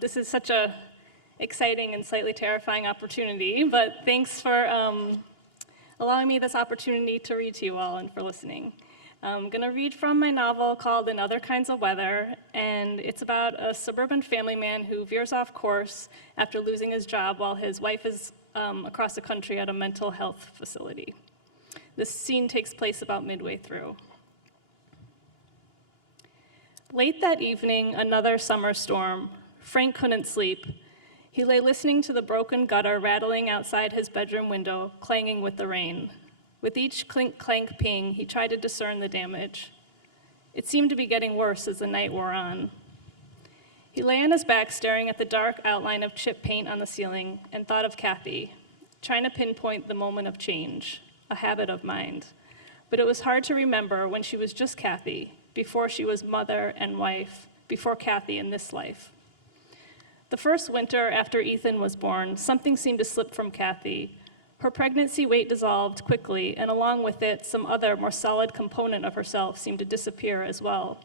This is such a exciting and slightly terrifying opportunity, but thanks for allowing me this opportunity to read to you all and for listening. I'm going to read from my novel called In Other Kinds of Weather, and it's about a suburban family man who veers off course after losing his job while his wife is across the country at a mental health facility. This scene takes place about midway through. Late that evening, another summer storm. Frank couldn't sleep. He lay listening to the broken gutter rattling outside his bedroom window, clanging with the rain. With each clink, clank, ping, he tried to discern the damage. It seemed to be getting worse as the night wore on. He lay on his back, staring at the dark outline of chip paint on the ceiling, and thought of Kathy, trying to pinpoint the moment of change, a habit of mind. But it was hard to remember when she was just Kathy, before she was mother and wife, before Kathy in this life. The first winter after Ethan was born, something seemed to slip from Kathy. Her pregnancy weight dissolved quickly, and along with it, some other, more solid component of herself seemed to disappear as well.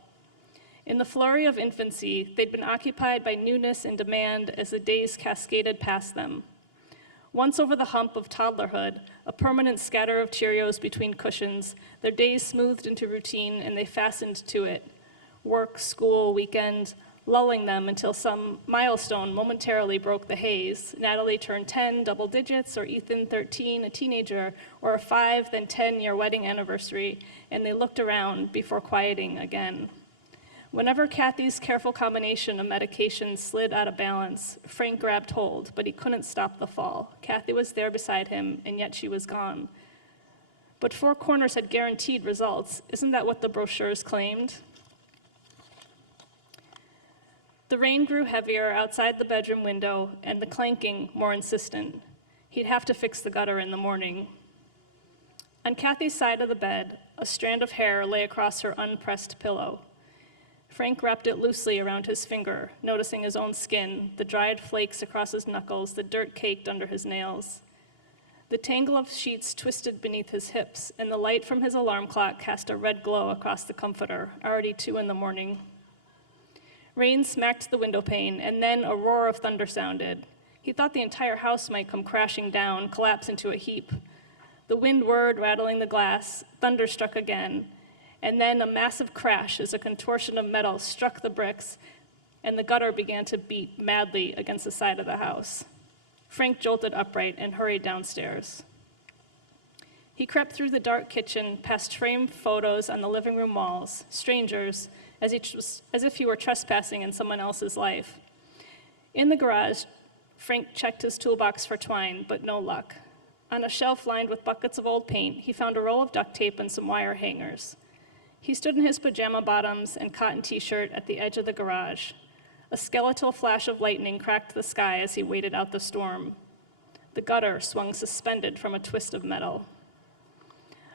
In the flurry of infancy, they'd been occupied by newness and demand as the days cascaded past them. Once over the hump of toddlerhood, a permanent scatter of Cheerios between cushions, their days smoothed into routine and they fastened to it. Work, school, weekend, lulling them until some milestone momentarily broke the haze. Natalie turned 10, double digits, or Ethan 13, a teenager, or a 5, then 10-year wedding anniversary, and they looked around before quieting again. Whenever Kathy's careful combination of medications slid out of balance, Frank grabbed hold, but he couldn't stop the fall. Kathy was there beside him, and yet she was gone. But Four Corners had guaranteed results. Isn't that what the brochures claimed? The rain grew heavier outside the bedroom window, and the clanking more insistent. He'd have to fix the gutter in the morning. On Kathy's side of the bed, a strand of hair lay across her unpressed pillow. Frank wrapped it loosely around his finger, noticing his own skin, the dried flakes across his knuckles, the dirt caked under his nails. The tangle of sheets twisted beneath his hips, and the light from his alarm clock cast a red glow across the comforter, already 2 a.m. Rain smacked the window pane, and then a roar of thunder sounded. He thought the entire house might come crashing down, collapse into a heap. The wind whirred, rattling the glass. Thunder struck again. And then a massive crash as a contortion of metal struck the bricks, and the gutter began to beat madly against the side of the house. Frank jolted upright and hurried downstairs. He crept through the dark kitchen, past framed photos on the living room walls, strangers, as if he were trespassing in someone else's life. In the garage, Frank checked his toolbox for twine, but no luck. On a shelf lined with buckets of old paint, he found a roll of duct tape and some wire hangers. He stood in his pajama bottoms and cotton t-shirt at the edge of the garage. A skeletal flash of lightning cracked the sky as he waited out the storm. The gutter swung suspended from a twist of metal.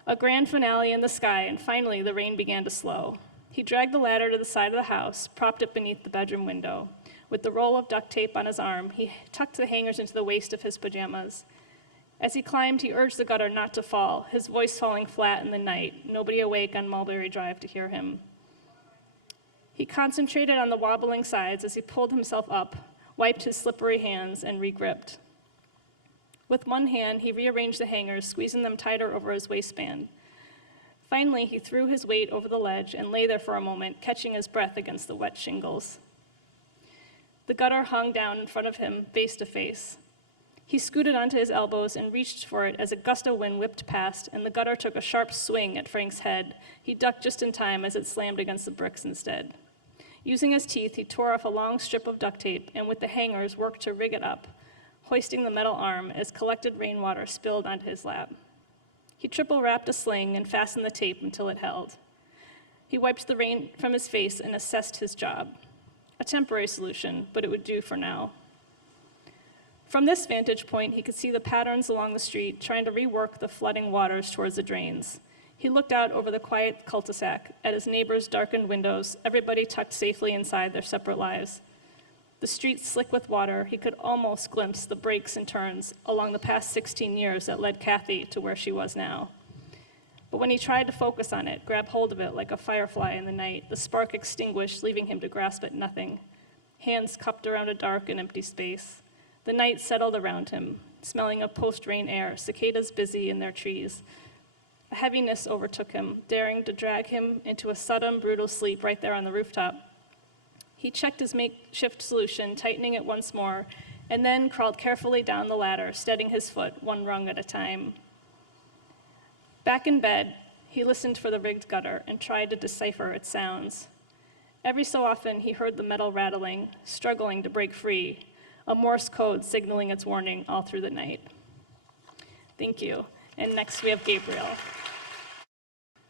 A grand finale in the sky, and finally the rain began to slow. He dragged the ladder to the side of the house, propped it beneath the bedroom window. With the roll of duct tape on his arm, he tucked the hangers into the waist of his pajamas. As he climbed, he urged the gutter not to fall, his voice falling flat in the night, nobody awake on Mulberry Drive to hear him. He concentrated on the wobbling sides as he pulled himself up, wiped his slippery hands, and regripped. With one hand, he rearranged the hangers, squeezing them tighter over his waistband. Finally, he threw his weight over the ledge and lay there for a moment, catching his breath against the wet shingles. The gutter hung down in front of him, face to face. He scooted onto his elbows and reached for it as a gust of wind whipped past, and the gutter took a sharp swing at Frank's head. He ducked just in time as it slammed against the bricks instead. Using his teeth, he tore off a long strip of duct tape and with the hangers worked to rig it up, hoisting the metal arm as collected rainwater spilled onto his lap. He triple-wrapped a sling and fastened the tape until it held. He wiped the rain from his face and assessed his job. A temporary solution, but it would do for now. From this vantage point, he could see the patterns along the street, trying to rework the flooding waters towards the drains. He looked out over the quiet cul-de-sac at his neighbors' darkened windows, everybody tucked safely inside their separate lives. The street slick with water, he could almost glimpse the breaks and turns along the past 16 years that led Kathy to where she was now. But when he tried to focus on it, grab hold of it like a firefly in the night, the spark extinguished, leaving him to grasp at nothing. hands cupped around a dark and empty space. The night settled around him, smelling of post-rain air, cicadas busy in their trees. A heaviness overtook him, daring to drag him into a sudden, brutal sleep right there on the rooftop. He checked his makeshift solution, tightening it once more, and then crawled carefully down the ladder, steadying his foot one rung at a time. Back in bed, he listened for the rigged gutter and tried to decipher its sounds. Every so often, he heard the metal rattling, struggling to break free, a Morse code signaling its warning all through the night. Thank you. And next we have Gabriel.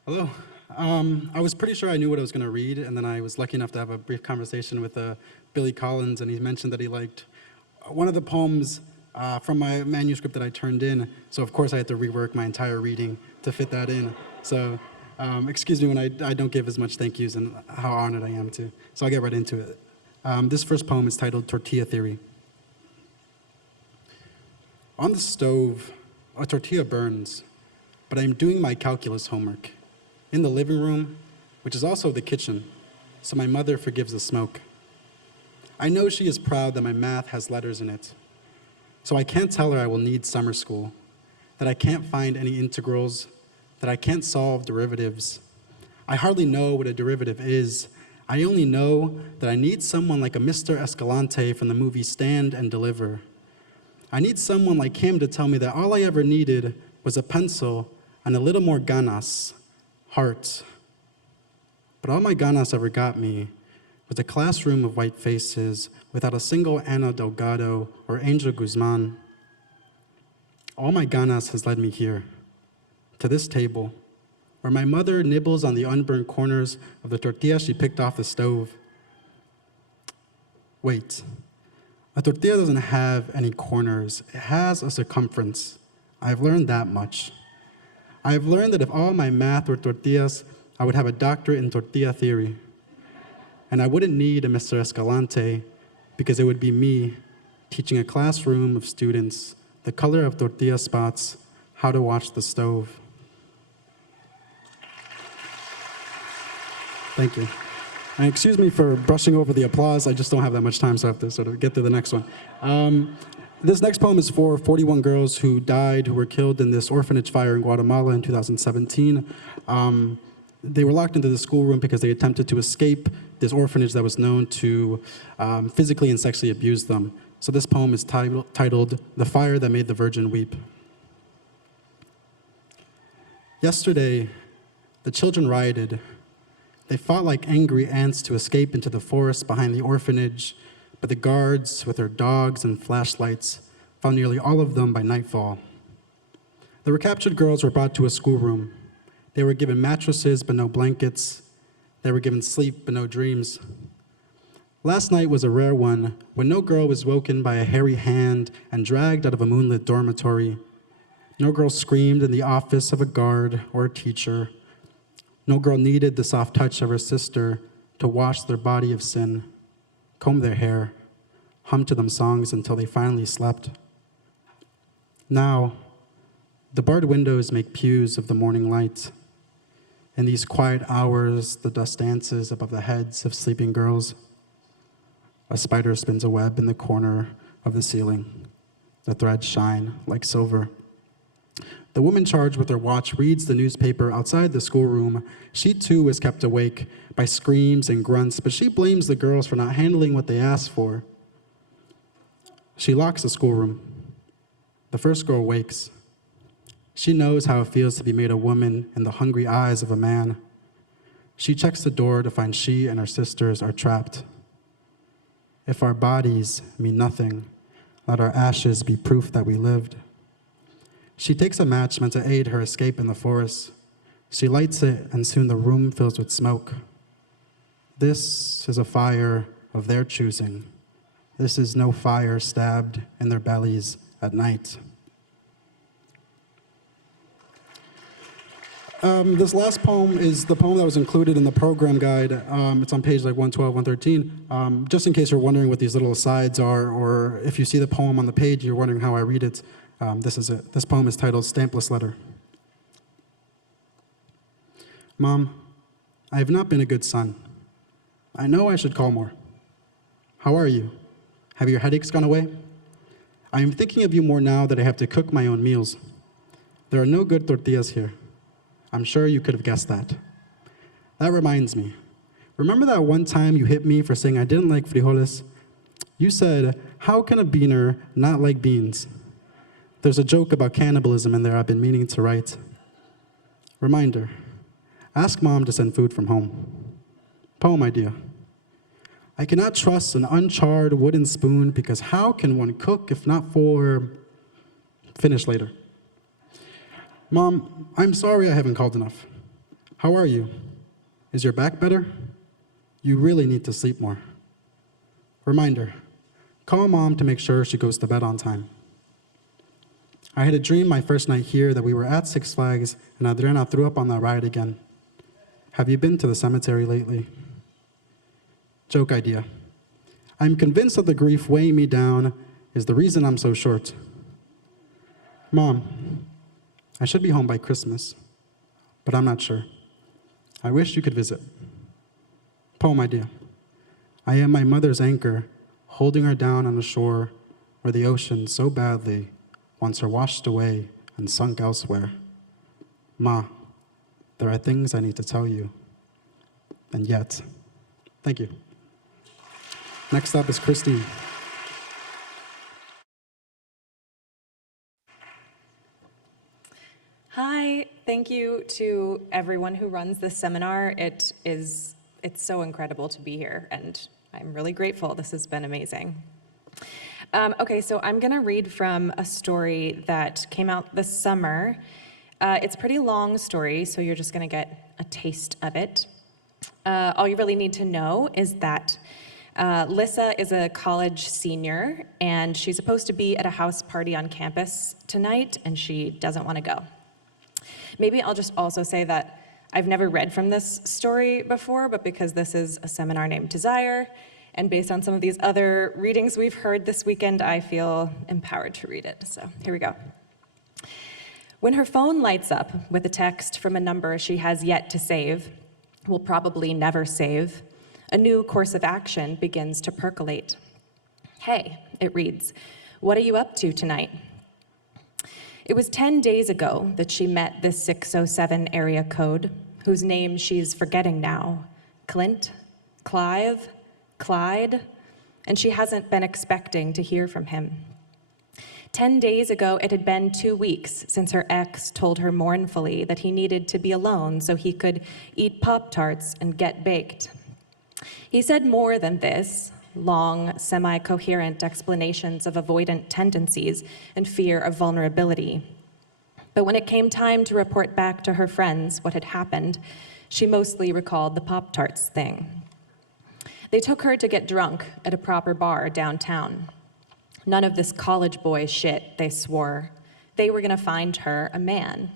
Hello. I was pretty sure I knew what I was going to read, and then I was lucky enough to have a brief conversation with Billy Collins, and he mentioned that he liked one of the poems from my manuscript that I turned in, so of course I had to rework my entire reading to fit that in. So excuse me when I don't give as much thank yous and how honored I am to. So I'll get right into it. This first poem is titled Tortilla Theory. On the stove, a tortilla burns, but I am doing my calculus homework in the living room, which is also the kitchen, so my mother forgives the smoke. I know she is proud that my math has letters in it, so I can't tell her I will need summer school, that I can't find any integrals, that I can't solve derivatives. I hardly know what a derivative is. I only know that I need someone like a Mr. Escalante from the movie Stand and Deliver. I need someone like him to tell me that all I ever needed was a pencil and a little more ganas, heart. But all my ganas ever got me was a classroom of white faces without a single Ana Delgado or Angel Guzman. All my ganas has led me here, to this table, where my mother nibbles on the unburned corners of the tortilla she picked off the stove. Wait, a tortilla doesn't have any corners. It has a circumference. I've learned that much. I've learned that if all my math were tortillas, I would have a doctorate in tortilla theory. And I wouldn't need a Mr. Escalante, because it would be me teaching a classroom of students the color of tortilla spots, how to watch the stove. Thank you. And excuse me for brushing over the applause. I just don't have that much time, so I have to sort of get to the next one. This next poem is for 41 girls who died, who were killed in this orphanage fire in Guatemala in 2017. They were locked into the schoolroom because they attempted to escape this orphanage that was known to physically and sexually abuse them. So this poem is titled The Fire That Made the Virgin Weep. Yesterday, the children rioted. They fought like angry ants to escape into the forest behind the orphanage, but the guards, with their dogs and flashlights, found nearly all of them by nightfall. The recaptured girls were brought to a schoolroom. They were given mattresses but no blankets. They were given sleep but no dreams. Last night was a rare one when no girl was woken by a hairy hand and dragged out of a moonlit dormitory. No girl screamed in the office of a guard or a teacher. No girl needed the soft touch of her sister to wash their body of sin, comb their hair, hum to them songs until they finally slept. Now, the barred windows make pews of the morning light. In these quiet hours, the dust dances above the heads of sleeping girls. A spider spins a web in the corner of the ceiling. The threads shine like silver. The woman charged with her watch reads the newspaper outside the schoolroom. She too is kept awake by screams and grunts, but she blames the girls for not handling what they asked for. She locks the schoolroom. The first girl wakes. She knows how it feels to be made a woman in the hungry eyes of a man. She checks the door to find she and her sisters are trapped. If our bodies mean nothing, let our ashes be proof that we lived. She takes a match meant to aid her escape in the forest. She lights it, and soon the room fills with smoke. This is a fire of their choosing. This is no fire stabbed in their bellies at night. This last poem is the poem that was included in the program guide. It's on page 112, 113. Just in case you're wondering what these little asides are, or if you see the poem on the page, you're wondering how I read it. This is it. This poem is titled Stampless Letter. Mom, I have not been a good son. I know I should call more. How are you? Have your headaches gone away? I am thinking of you more now that I have to cook my own meals. There are no good tortillas here. I'm sure you could have guessed that. That reminds me. Remember that one time you hit me for saying I didn't like frijoles? You said, how can a beaner not like beans? There's a joke about cannibalism in there I've been meaning to write. Reminder, ask Mom to send food from home. Poem idea. I cannot trust an uncharred wooden spoon because how can one cook if not for... Finish later. Mom, I'm sorry I haven't called enough. How are you? Is your back better? You really need to sleep more. Reminder, call Mom to make sure she goes to bed on time. I had a dream my first night here that we were at Six Flags and Adriana threw up on that ride again. Have you been to the cemetery lately? Joke idea. I'm convinced that the grief weighing me down is the reason I'm so short. Mom, I should be home by Christmas, but I'm not sure. I wish you could visit. Poem idea. I am my mother's anchor, holding her down on a shore where the ocean so badly wants her washed away and sunk elsewhere. Ma, there are things I need to tell you. And yet, thank you. Next up is Christine. Hi, thank you to everyone who runs this seminar. It's so incredible to be here, and I'm really grateful. This has been amazing. Okay, so I'm gonna read from a story that came out this summer. It's a pretty long story, so you're just gonna get a taste of it. All you really need to know is that Lissa is a college senior, and she's supposed to be at a house party on campus tonight, and she doesn't want to go. Maybe I'll just also say that I've never read from this story before, but because this is a seminar named Desire, and based on some of these other readings we've heard this weekend, I feel empowered to read it. So here we go. When her phone lights up with a text from a number she has yet to save, will probably never save, a new course of action begins to percolate. Hey, it reads, what are you up to tonight? It was 10 days ago that she met this 607 area code, whose name she's forgetting now. Clint, Clive, Clyde, and she hasn't been expecting to hear from him. 10 days ago, it had been 2 weeks since her ex told her mournfully that he needed to be alone so he could eat Pop-Tarts and get baked. He said more than this, long, semi-coherent explanations of avoidant tendencies and fear of vulnerability. But when it came time to report back to her friends what had happened, she mostly recalled the Pop-Tarts thing. They took her to get drunk at a proper bar downtown. None of this college boy shit, they swore. They were gonna find her a man.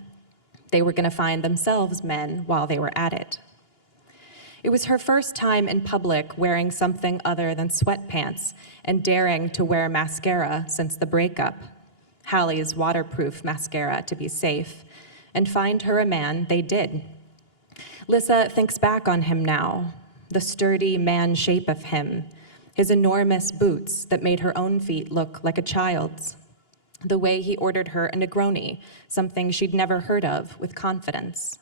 They were gonna find themselves men while they were at it. It was her first time in public wearing something other than sweatpants and daring to wear mascara since the breakup, Hallie's waterproof mascara to be safe, and find her a man they did. Lissa thinks back on him now, the sturdy man shape of him, his enormous boots that made her own feet look like a child's, the way he ordered her a Negroni, something she'd never heard of, with confidence.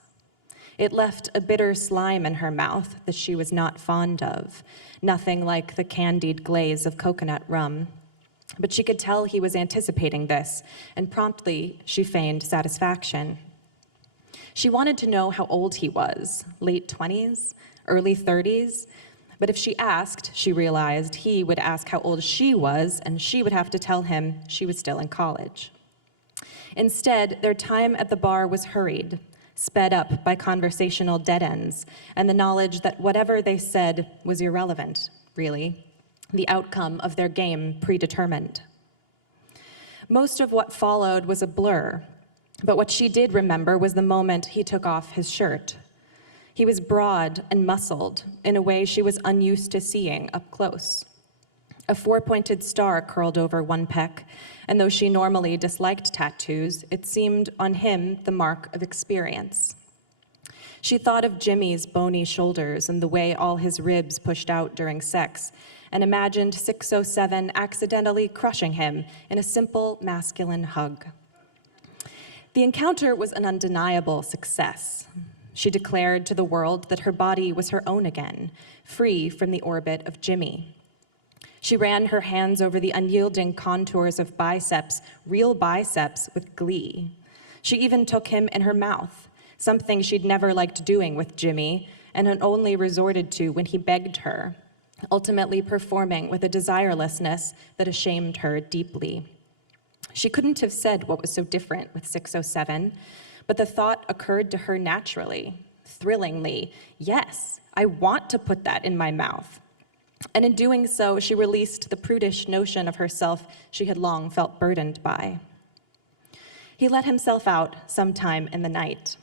It left a bitter slime in her mouth that she was not fond of, nothing like the candied glaze of coconut rum. But she could tell he was anticipating this, and promptly she feigned satisfaction. She wanted to know how old he was, late 20s, early 30s, but if she asked, she realized he would ask how old she was, and she would have to tell him she was still in college. Instead, their time at the bar was hurried, sped up by conversational dead ends and the knowledge that whatever they said was irrelevant, really, the outcome of their game predetermined. Most of what followed was a blur, but what she did remember was the moment he took off his shirt. He was broad and muscled in a way she was unused to seeing up close. A four-pointed star curled over one pec, and though she normally disliked tattoos, it seemed on him the mark of experience. She thought of Jimmy's bony shoulders and the way all his ribs pushed out during sex, and imagined 607 accidentally crushing him in a simple masculine hug. The encounter was an undeniable success. She declared to the world that her body was her own again, free from the orbit of Jimmy. She ran her hands over the unyielding contours of biceps, real biceps, with glee. She even took him in her mouth, something she'd never liked doing with Jimmy and had only resorted to when he begged her, ultimately performing with a desirelessness that ashamed her deeply. She couldn't have said what was so different with 607, but the thought occurred to her naturally, thrillingly. Yes, I want to put that in my mouth. And in doing so, she released the prudish notion of herself she had long felt burdened by. He let himself out sometime in the night.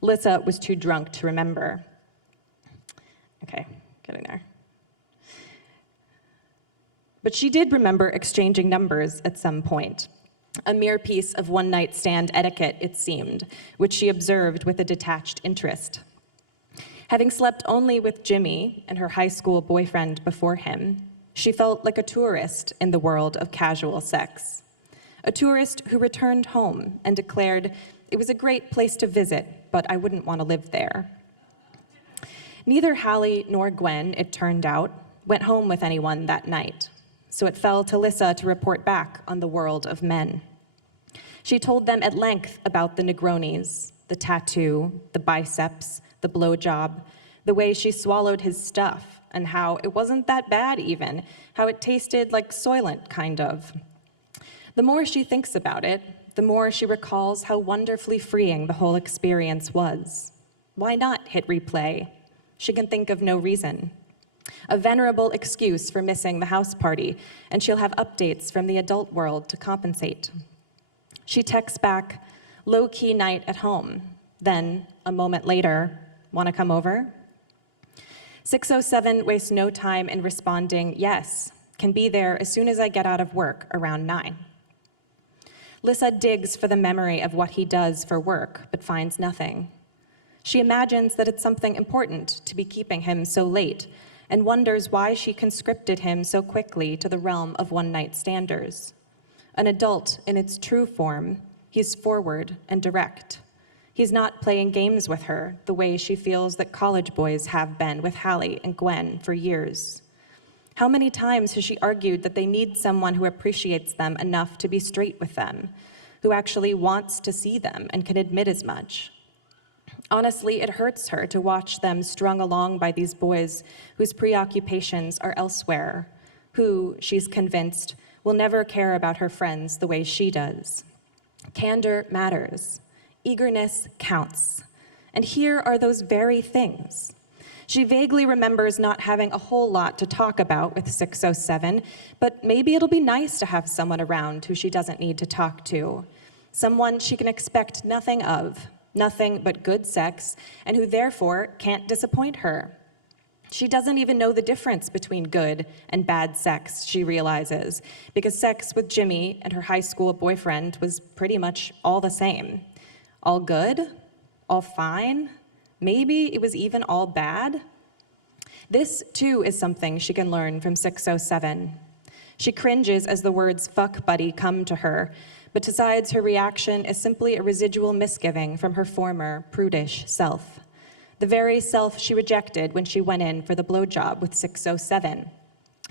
Lissa was too drunk to remember. Okay, getting there. But she did remember exchanging numbers at some point. A mere piece of one-night stand etiquette, it seemed, which she observed with a detached interest. Having slept only with Jimmy and her high school boyfriend before him, she felt like a tourist in the world of casual sex. A tourist who returned home and declared, "It was a great place to visit, but I wouldn't want to live there." Neither Hallie nor Gwen, it turned out, went home with anyone that night, so it fell to Lissa to report back on the world of men. She told them at length about the Negronis, the tattoo, the biceps, the blowjob, the way she swallowed his stuff, and how it wasn't that bad even, how it tasted like Soylent, kind of. The more she thinks about it, the more she recalls how wonderfully freeing the whole experience was. Why not hit replay? She can think of no reason. A venerable excuse for missing the house party, and she'll have updates from the adult world to compensate. She texts back, "Low-key night at home." Then, a moment later, "Want to come over?" 607 wastes no time in responding, "Yes, can be there as soon as I get out of work around 9. Lissa digs for the memory of what he does for work, but finds nothing. She imagines that it's something important to be keeping him so late, and wonders why she conscripted him so quickly to the realm of one-night standers. An adult in its true form, he's forward and direct. He's not playing games with her the way she feels that college boys have been with Hallie and Gwen for years. How many times has she argued that they need someone who appreciates them enough to be straight with them, who actually wants to see them and can admit as much? Honestly, it hurts her to watch them strung along by these boys whose preoccupations are elsewhere, who, she's convinced, will never care about her friends the way she does. Candor matters. Eagerness counts. And here are those very things. She vaguely remembers not having a whole lot to talk about with 607, but maybe it'll be nice to have someone around who she doesn't need to talk to. Someone she can expect nothing of, nothing but good sex, and who therefore can't disappoint her. She doesn't even know the difference between good and bad sex, she realizes, because sex with Jimmy and her high school boyfriend was pretty much all the same. All good? All fine? Maybe it was even all bad? This, too, is something she can learn from 607. She cringes as the words "fuck buddy" come to her, but decides her reaction is simply a residual misgiving from her former prudish self. The very self she rejected when she went in for the blowjob with 607.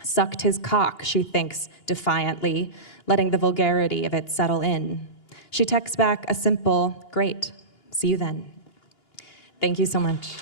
Sucked his cock, she thinks defiantly, letting the vulgarity of it settle in. She texts back a simple, "Great, see you then." Thank you so much.